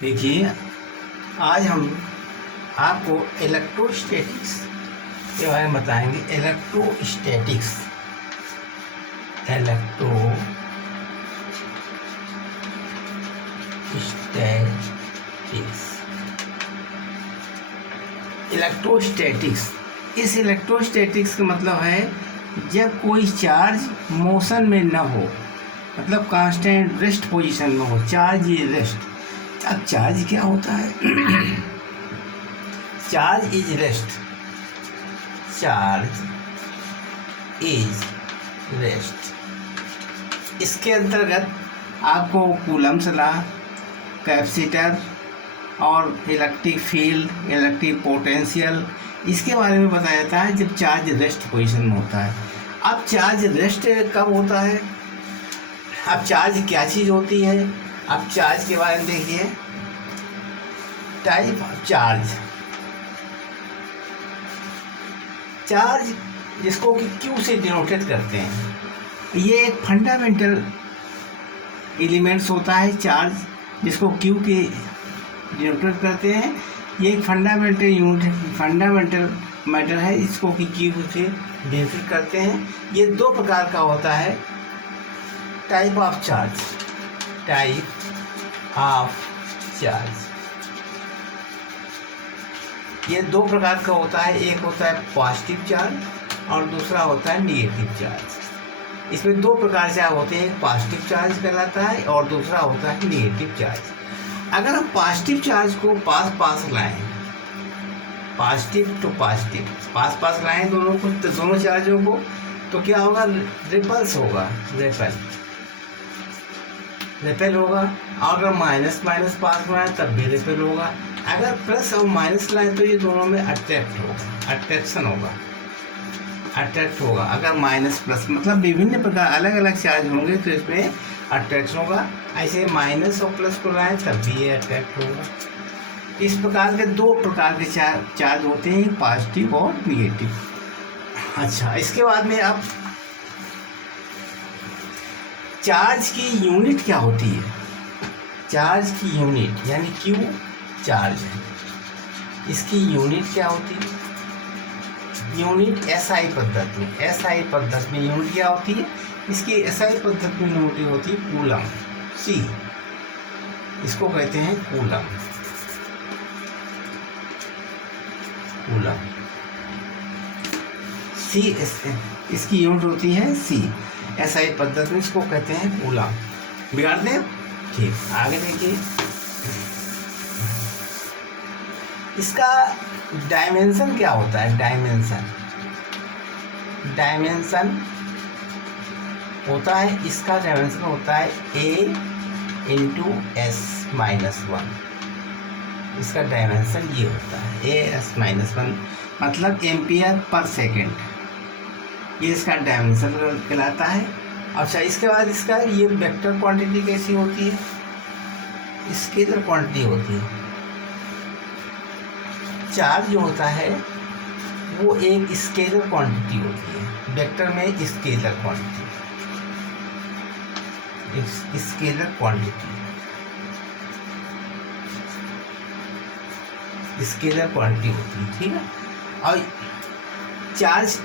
देखिए, आज हम आपको इलेक्ट्रोस्टैटिक्स के बारे में बताएंगे। इलेक्ट्रोस्टैटिक्स इलेक्ट्रोस्टैटिक्स इस इलेक्ट्रोस्टैटिक्स का मतलब है जब कोई चार्ज मोशन में न हो, मतलब कांस्टेंट रेस्ट पोजीशन में हो, चार्ज इज रेस्ट। अब चार्ज क्या होता है? Charge is rest. Charge is rest. इसके अंतर्गत आपको कूलम्स लॉ, कैपेसिटर और इलेक्ट्रिक फील्ड, इलेक्ट्रिक पोटेंशियल, इसके बारे में बताया जाता है जब चार्ज रेस्ट पोजीशन में होता है। अब चार्ज रेस्ट कब होता है? अब चार्ज क्या चीज़ होती है? अब चार्ज के बारे में देखिए। टाइप ऑफ चार्ज, चार्ज जिसको कि क्यू से डिनोटेड करते हैं, ये एक फंडामेंटल एलिमेंट्स होता है। चार्ज जिसको क्यू के डिनोटेड करते हैं, ये एक फंडामेंटल मैटर है इसको कि क्यू से डिनोटेड करते हैं। ये दो प्रकार का होता है। टाइप ऑफ चार्ज, ये दो प्रकार का होता है। एक होता है पॉजिटिव चार्ज और दूसरा होता है निगेटिव चार्ज। इसमें दो प्रकार से होते हैं, एक पॉजिटिव चार्ज कहलाता है और दूसरा होता है निगेटिव चार्ज। अगर हम पॉजिटिव चार्ज को पास लाएं, पॉजिटिव टू पॉजिटिव पास लाएं दोनों को, तो दोनों चार्जों को, तो क्या होगा? रिपल्स होगा, रिपेल होगा। और अगर माइनस पास लाएं तब भी रिपेल होगा। अगर प्लस और माइनस लाएं तो ये दोनों में अट्रैक्ट होगा। अगर माइनस प्लस, मतलब विभिन्न प्रकार अलग अलग चार्ज होंगे तो इसमें अट्रैक्शन होगा। ऐसे माइनस और प्लस को लाएं तब भी ये अट्रैक्ट होगा। इस प्रकार के दो प्रकार के चार्ज होते हैं, पॉजिटिव और निगेटिव। अच्छा, इसके बाद में अब चार्ज की यूनिट क्या होती है? चार्ज की यूनिट यानी क्यू चार्ज है, इसकी यूनिट क्या होती है? यूनिट एसआई पद्धति में यूनिट क्या होती है? इसकी एसआई पद्धति में यूनिट होती है कूलम। सी, इसको कहते हैं कूलम। सी, इसकी यूनिट होती है सी। एसआई पद्धति में इसको कहते हैं कूलम। बिगाड़ दें? ठीक, आगे देखिए। इसका डायमेंशन क्या होता है? डायमेंशन होता है, इसका डायमेंशन होता है A/S-1। इसका डायमेंशन ये होता है AS-1, मतलब एम्पियर पर सेकेंड। ये इसका डायमेंशन कहलाता है। अच्छा, इसके बाद इसका ये वेक्टर क्वांटिटी कैसी होती है? स्केलर क्वांटिटी होती है। चार्ज जो होता है वो एक स्केलर क्वांटिटी होती है। वेक्टर में स्केलर क्वांटिटी होती है, ठीक है। और चार्ज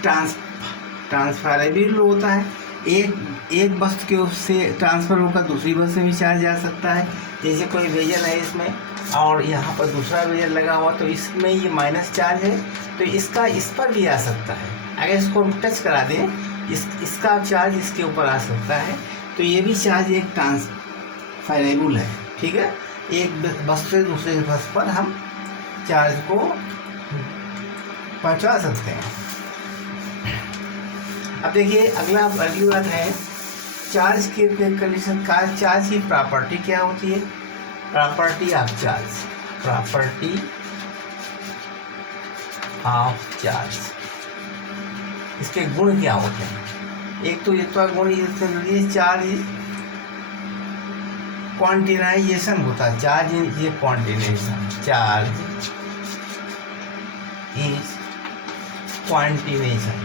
ट्रांसफरेबल होता है। एक वस्तु के उससे ट्रांसफर होकर दूसरी वस्तु में भी चार्ज जा सकता है। जैसे कोई वेजल है इसमें और यहाँ पर दूसरा वेजल लगा हुआ, तो इसमें ये माइनस चार्ज है, तो इसका इस पर भी आ सकता है। अगर इसको हम टच करा दें, इसका चार्ज इसके ऊपर आ सकता है। तो ये भी चार्ज एक ट्रांसफरेबल है, ठीक है। एक वस्तु से दूसरे वस्तु पर हम चार्ज को पहुँचा सकते हैं। अब देखिए, अगली बात है चार्ज के कंडीशन का। चार्ज की प्रॉपर्टी क्या होती है? प्रॉपर्टी ऑफ चार्ज, इसके गुण क्या होते हैं? एक तो ये तो गुण ये चार्ज क्वांटिनाइजेशन होता है। चार्ज ये क्वांटिनेशन, चार्ज इज क्वांटिनेशन।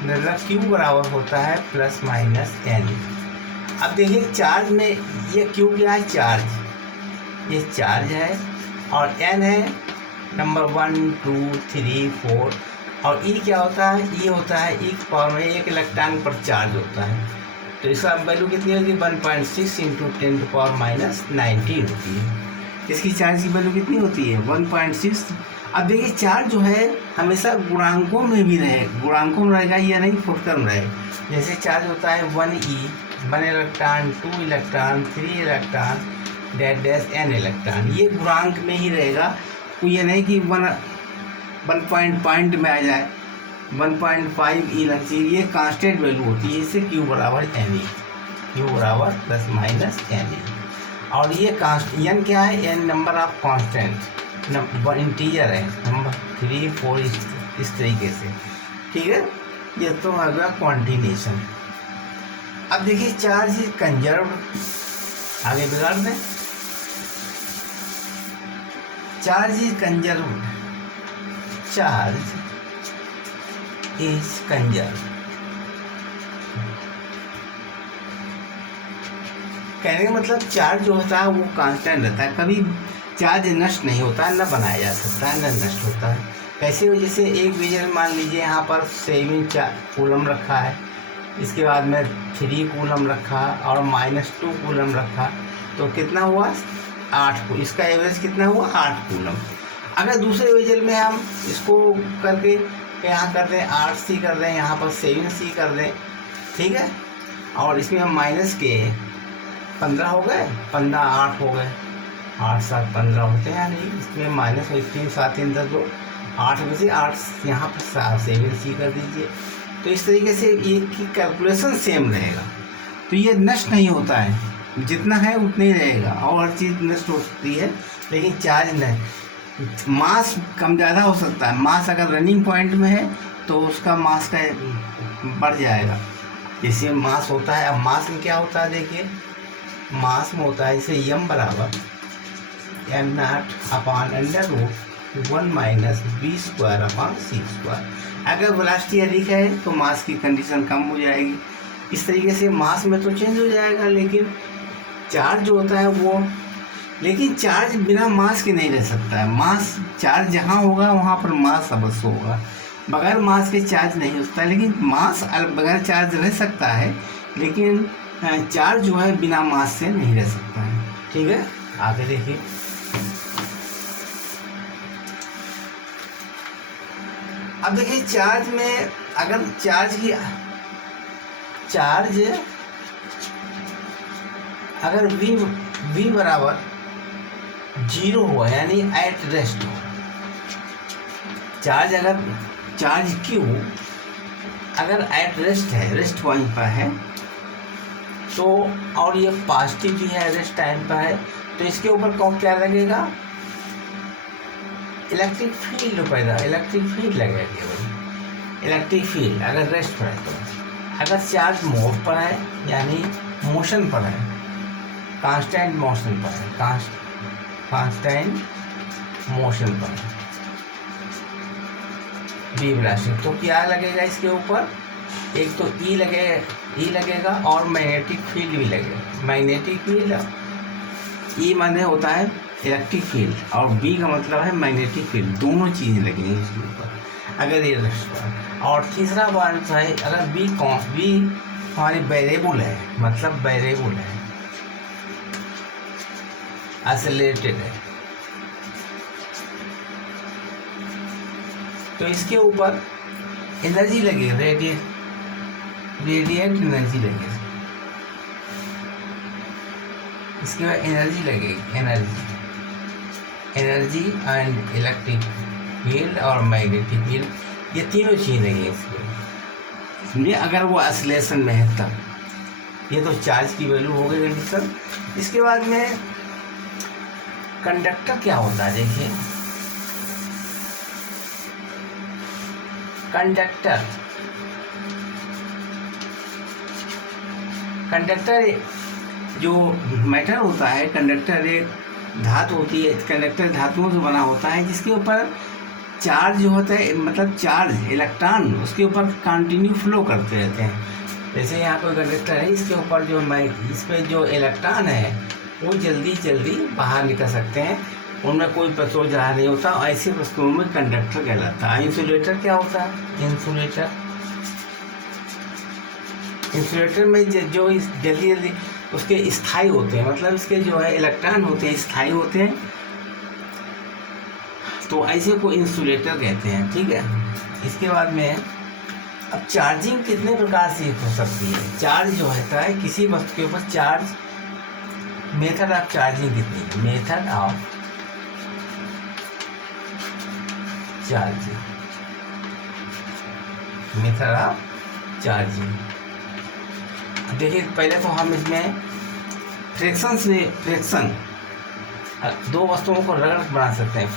मतलब Q बराबर होता है प्लस माइनस एन। अब देखिए चार्ज में ये Q क्या है, चार्ज, ये चार्ज है, और n है नंबर 1 2 3 4, और E क्या होता है, E होता है E की पावर में 1 इलेक्ट्रॉन पर चार्ज होता है। तो इसका वैल्यू कितनी होगी, 1.6 इंटू 10⁻⁹ होती है। इसकी चार्ज की वैल्यू कितनी होती है, 1.6। अब देखिए चार्ज जो है हमेशा गुणांकों में भी रहे, गुणांकों में रहेगा या नहीं, फुटकर में रहे। जैसे चार्ज होता है 1e, 1 electron, 2 electron, 3 electron, dash dash n electron, ये गुणांक में ही रहेगा। तो ये नहीं कि 1 पॉइंट में आ जाए, 1.5 ई लग चाहिए, ये कांस्टेंट वैल्यू होती है। इससे Q बराबर एन, Q बराबर प्लस माइनस एन। और ये n क्या है, n number of constant, integer है, नंबर 3 4 इस तरीके से, ठीक है। ये तो आ गया क्वांटिनेशन। अब देखिए चार्ज इज कंजर्व्ड, आगे बिगाड़ दें, charge is conserved, charge is conserved. कहने का मतलब चार्ज जो होता है वो कांस्टेंट रहता है, कभी चार्ज नष्ट नहीं होता है, न बनाया जा सकता है, न नष्ट होता है। कैसे, जैसे एक वेजल मान लीजिए यहाँ पर 7 कूलम रखा है, इसके बाद में 3 कूलम रखा और -2 कूलम रखा, तो कितना हुआ 8 को, इसका एवरेज कितना हुआ 8 कूलम। अगर दूसरे वेजल में हम इसको करके यहाँ कर दें 8C कर दें, यहाँ पर 7C कर दें, ठीक है, और इसमें हम माइनस के 15 हो गए, 15 8 हो गए, 8 7 15 होते हैं, नहीं इसमें माइनस 3 7 3 10 2 8 में से 8 यहाँ पर 7C कर दीजिए। तो इस तरीके से ये की कैलकुलेशन सेम रहेगा। तो ये नष्ट नहीं होता है, जितना है उतना ही रहेगा, और हर चीज़ नष्ट हो सकती है, लेकिन चार्ज नहीं। मास कम ज़्यादा हो सकता है, मास अगर रनिंग पॉइंट में है तो उसका मास का बढ़ जाएगा, जैसे मास होता है। अब मास में क्या होता है, देखिए मास में होता है जैसे m बराबर m0/√1 - v²/c²। अगर वेलोसिटी अधिक है तो मास की कंडीशन कम हो जाएगी। इस तरीके से मास में तो चेंज हो जाएगा, लेकिन चार्ज जो होता है वो, लेकिन चार्ज बिना मास के नहीं रह सकता है। मास, चार्ज जहाँ होगा वहाँ पर मास अवश्य होगा, बगैर मास के चार्ज नहीं होता है। लेकिन मास बगैर चार्ज रह सकता है, लेकिन चार्ज जो है बिना मास से नहीं रह सकता है, ठीक है। आगे देखिए, अब देखिए चार्ज में अगर चार्ज अगर v बराबर 0 हुआ, यानी एट रेस्ट हो, चार्ज अगर चार्ज Q अगर एट रेस्ट है, रेस्ट पॉइंट पर है, तो और ये पॉजिटिव भी है, रेस्ट टाइम पर है, तो इसके ऊपर कौन क्या लगेगा, इलेक्ट्रिक फील्ड पैदा, इलेक्ट्रिक फील्ड लगेगा केवल, इलेक्ट्रिक फील्ड अगर रेस्ट पर है। तो अगर चार्ज मोड पर है, यानी मोशन पर है, कांस्टेंट मोशन पर है, कांस्टेंट मोशन पर है, बी वेलोसिटी, तो क्या लगेगा इसके ऊपर, एक तो ई लगेगा और मैग्नेटिक फील्ड भी लगेगा। मैग्नेटिक फील्ड, ई माने होता है इलेक्ट्रिक फील्ड और बी का मतलब है मैग्नेटिक फील्ड, दोनों चीज़ें लगेंगी इसके ऊपर अगर ये रेस्ट पर। और तीसरा बात है, अगर बी हमारी वेरिएबल है, मतलब वेरिएबल है, एक्सेलरेटेड है, तो इसके ऊपर एनर्जी लगेगी, रेडिएंट एनर्जी लगेगी, इसके बाद एनर्जी लगेगी, एनर्जी एंड इलेक्ट्रिक फील्ड और मैग्नेटिक फील्ड, ये तीनों चीज़ लगेंगी इसमें, समझिए। अगर वो एक्सेलरेशन में है तब। ये तो चार्ज की वैल्यू हो गई कंडक्टर। इसके बाद में कंडक्टर क्या होता है, देखिए कंडक्टर जो मैटर होता है, कंडक्टर एक धातु होती है, कंडक्टर धातुओं से बना होता है, जिसके ऊपर चार्ज जो होता है मतलब चार्ज इलेक्ट्रॉन उसके ऊपर कंटिन्यू फ्लो करते रहते हैं। जैसे यहाँ कोई कंडक्टर है, इसके ऊपर जो इसमें जो इलेक्ट्रॉन है वो जल्दी जल्दी बाहर निकल सकते हैं, उनमें कोई प्रचोर जहाँ नहीं होता। ऐसे वस्तुओं में कंडक्टर कहलाता है। इंसुलेटर क्या होता है? इंसुलेटर में जो जल्दी जल्दी उसके स्थायी होते हैं, मतलब इसके जो है इलेक्ट्रॉन होते हैं स्थायी होते हैं, तो ऐसे को इंसुलेटर कहते हैं। ठीक है, इसके बाद में अब चार्जिंग कितने प्रकार से हो सकती है। चार्ज जो होता है किसी वस्तु के ऊपर चार्ज, मेथड ऑफ चार्जिंग कितनी है? मेथड ऑफ चार्जिंग देखिए, पहले तो हम इसमें फ्रिक्शन दो वस्तुओं को रगड़ बना सकते हैं।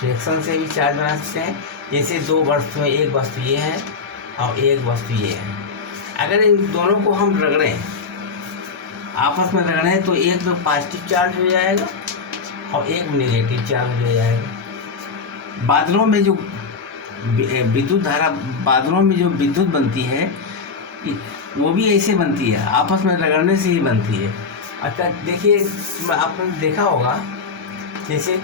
फ्रिक्शन से भी चार्ज बना सकते हैं। जैसे दो वस्तुएं, एक वस्तु ये है और एक वस्तु ये है, अगर इन दोनों को हम रगड़ें, आपस में रगड़ें, तो एक तो पॉजिटिव चार्ज हो जाएगा और एक नेगेटिव चार्ज हो जाएगा। बादलों में जो विद्युत धारा, बादलों में जो विद्युत बनती है वो भी ऐसे बनती है, आपस में रगड़ने से ही बनती है। अच्छा देखिए, आपने देखा होगा जैसे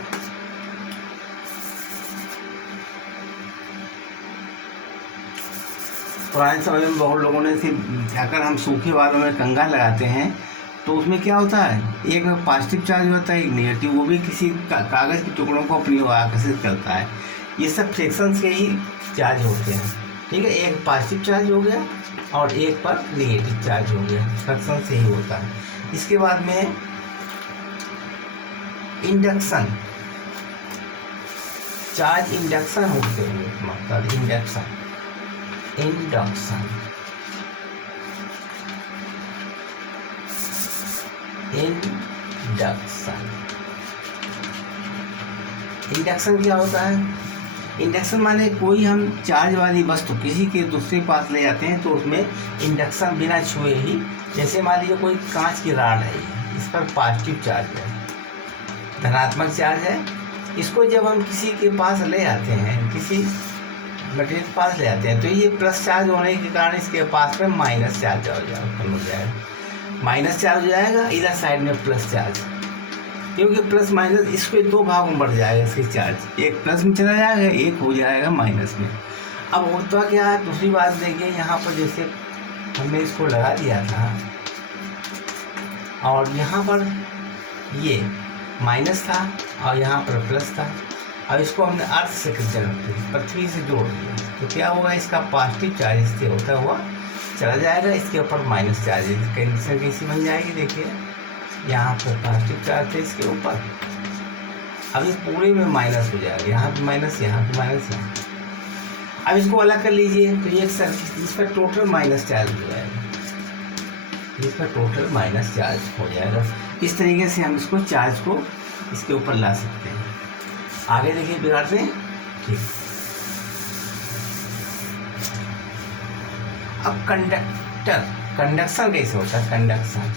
पुराने समय में बहुत लोगों ने अगर हम सूखे बालों में कंघा लगाते हैं तो उसमें क्या होता है, एक में पॉजिटिव चार्ज होता है, एक नेगेटिव, वो भी किसी कागज़ के टुकड़ों को अपनी ओर आकर्षित करता है। ये सब फ्रिक्शन से ही चार्ज होते हैं। ठीक है, एक पॉजिटिव चार्ज हो गया और एक पर नेगेटिव चार्ज हो गया, फ्रिक्शन से ही होता है। इसके बाद में इंडक्शन, चार्ज इंडक्शन होते हुए, मतलब इंडक्शन क्या होता है? इंडक्शन माने कोई हम चार्ज वाली वस्तु किसी के दूसरे पास ले जाते हैं तो उसमें इंडक्शन बिना छुए ही, जैसे मान लीजिए कोई कांच की राड है, इस पर पॉजिटिव चार्ज है, धनात्मक चार्ज है, इसको जब हम किसी के पास ले आते हैं, किसी मटेरियल के पास ले आते हैं, तो ये प्लस चार्ज होने के कारण इसके पास में माइनस चार्ज हो जाएगा, माइनस चार्ज हो जाएगा, इधर साइड में प्लस चार्ज, क्योंकि प्लस माइनस इसके दो भागों में बढ़ जाएगा इसके चार्ज, एक प्लस में चला जाएगा, एक हो जाएगा माइनस में। अब होता क्या है, दूसरी बात देखिए, यहाँ पर जैसे हमने इसको लगा दिया था और यहाँ पर ये माइनस था और यहाँ पर प्लस था, अब इसको हमने अर्थ से पृथ्वी से जोड़ दिया, तो क्या होगा, इसका पॉजिटिव चार्ज इससे होता हुआ चला जाएगा, इसके ऊपर माइनस चार्ज, कंडीशन कैसी बन जाएगी, देखिए यहाँ पर पॉजिटिव चार्ज है इसके ऊपर, अब ये पूरे में माइनस हो जाएगा, यहाँ पे माइनस, यहाँ पे माइनस, यहाँ। अब इसको अलग कर लीजिए तो ये सर्किट, इस पर टोटल माइनस चार्ज हो जाएगा, इस पर टोटल माइनस चार्ज हो जाएगा। इस तरीके से हम इसको चार्ज को इसके ऊपर ला सकते हैं। आगे देखिए बिगाड़ते हैं। ठीक, अब कंडक्शन कैसे होता है? कंडक्शन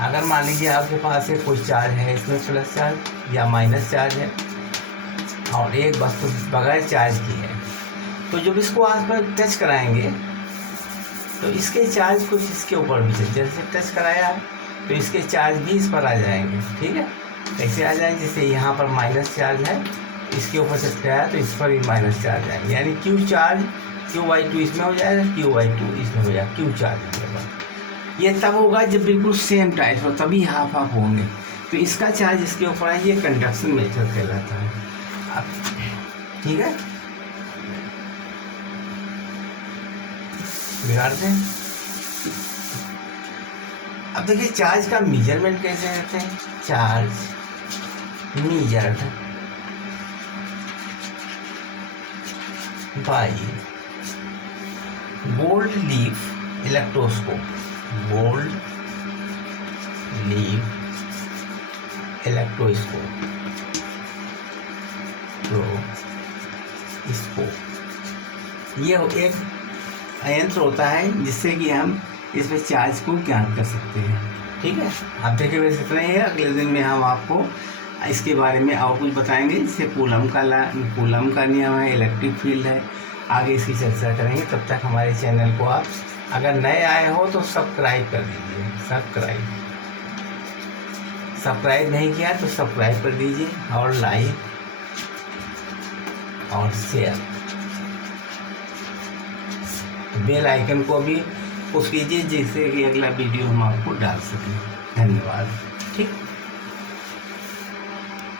अगर मान लीजिए आपके पास एक कोई चार्ज है, इसमें प्लस चार्ज या माइनस चार्ज है और एक वस्तु बगैर चार्ज की है, तो जब इसको आस पर टच कराएंगे तो इसके चार्ज कुछ इसके ऊपर भी चल, जैसे टच कराया तो इसके चार्ज भी इस पर आ जाएंगे। ठीक है, कैसे आ जाएंगे, जैसे यहाँ पर माइनस चार्ज है, इसके ऊपर टच कराया तो इस पर भी माइनस चार्ज आएंगे, यानी क्यू चार्ज Q/2 इसमें हो जाएगा, Q/2 इसमें हो जाएगा, क्यू चार्ज हो जाएगा। ये तब होगा जब बिल्कुल सेम टाइप हो, तभी हाफ हाफ होंगे, तो इसका चार्ज इसके ऊपर है, ये कंडक्शन मेथड कहलाता है। अब ठीक है, बिगाड़ते हैं। अब देखिए चार्ज का मेजरमेंट कैसे करते हैं। Charge measured by gold leaf electroscope, gold leaf electroscope, ये एक यंत्र होता है जिससे कि हम इसमें चार्ज को ज्ञात कर सकते हैं। ठीक है, अब देखिए बस इतना ही है। अगले दिन में हम आपको इसके बारे में और कुछ बताएंगे। जैसे कूलम का नियम है, इलेक्ट्रिक फील्ड है, आगे इसकी चर्चा करेंगे। तब तक हमारे चैनल को आप अगर नए आए हो तो सब्सक्राइब कर दीजिए। सब्सक्राइब नहीं किया तो सब्सक्राइब कर दीजिए, और लाइक और शेयर, बेल आइकन को भी पुश कीजिए, जिससे कि अगला वीडियो हम आपको डाल सकें। धन्यवाद।